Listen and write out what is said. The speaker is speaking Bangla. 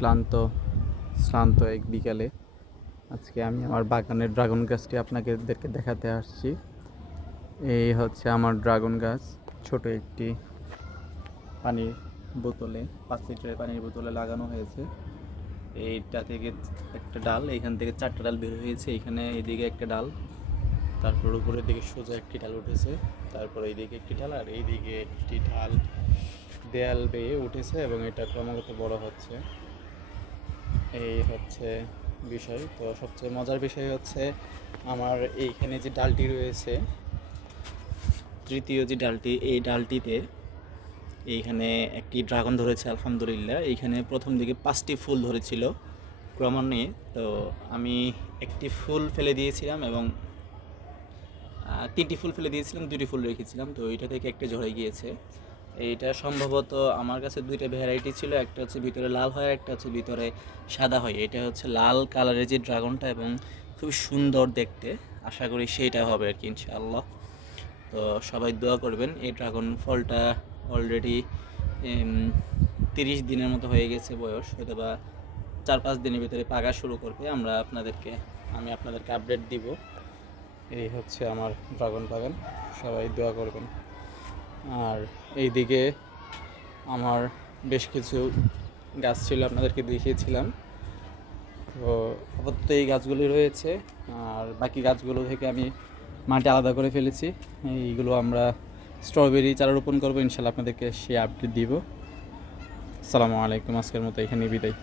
ক্লান্ত, শ্রান্ত এক বিকালে। আজকে আমি আমার বাগানের ড্রাগন গাছটি আপনাদেরকে দেখাতে আসছি। এই হচ্ছে আমার ড্রাগন গাছ, ছোট একটি পানির বোতলে, পাঁচ লিটারের পানির বোতলে লাগানো হয়েছে। এইটা থেকে একটা ডাল, এইখান থেকে চারটা ডাল বের হয়েছে এখানে এদিকে একটা ডাল, তারপর উপরের দিকে সোজা একটি ডাল উঠেছে, তারপর এইদিকে একটি ডাল, আর এইদিকে একটি ডাল দেয়াল বেয়ে উঠেছে এবং এটা ক্রমাগত বড় হচ্ছে। এই হচ্ছে বিষয়। তো সবচেয়ে মজার বিষয় হচ্ছে আমার এইখানে যে ডালটি রয়েছে, তৃতীয় যে ডালটি, এই ডালটিতে এইখানে একটি ড্রাগন ধরেছে, আলহামদুলিল্লাহ। এইখানে প্রথম দিকে পাঁচটি ফুল ধরেছিল ক্রমান্বয়ে। তো আমি একটি ফুল ফেলে দিয়েছিলাম এবং তিনটি ফুল ফেলে দিয়েছিলাম, দুটি ফুল রেখেছিলাম। তো এটা থেকে একটা ঝরে গিয়েছে। এইটা সম্ভবত আমার কাছে দুইটা ভ্যারাইটি ছিল, একটা হচ্ছে ভিতরে লাল হয় একটা হচ্ছে ভিতরে সাদা হয়। এটা হচ্ছে লাল কালারের যে ড্রাগনটা এবং খুবই সুন্দর দেখতে। আশা করি সেইটা হবে আর কি, ইনশাআল্লাহ। তো সবাই দোয়া করবেন, এই ড্রাগন ফলটা অলরেডি তিরিশ দিনের মতো হয়ে গেছে বয়স। হয়তো বা চার পাঁচ দিনের ভিতরে পাকা শুরু করবে। আমরা আপনাদেরকে, আমি আপনাদেরকে আপডেট দিব। এই হচ্ছে আমার ড্রাগন বাগান। সবাই দোয়া করবেন। আর এইদিকে আমার বেশ কিছু গাছ ছিল, আপনাদেরকে দেখিয়েছিলাম। তো আপাতত এই গাছগুলি রয়েছে, আর বাকি গাছগুলো থেকে আমি মাটি আলাদা করে ফেলেছি। এইগুলো আমরা স্ট্রবেরি চারা রোপণ করব, ইনশাল্লাহ আপনাদেরকে সে আপডেট দিব। আসসালামু আলাইকুম, আজকের মতো এখানে বিদায়।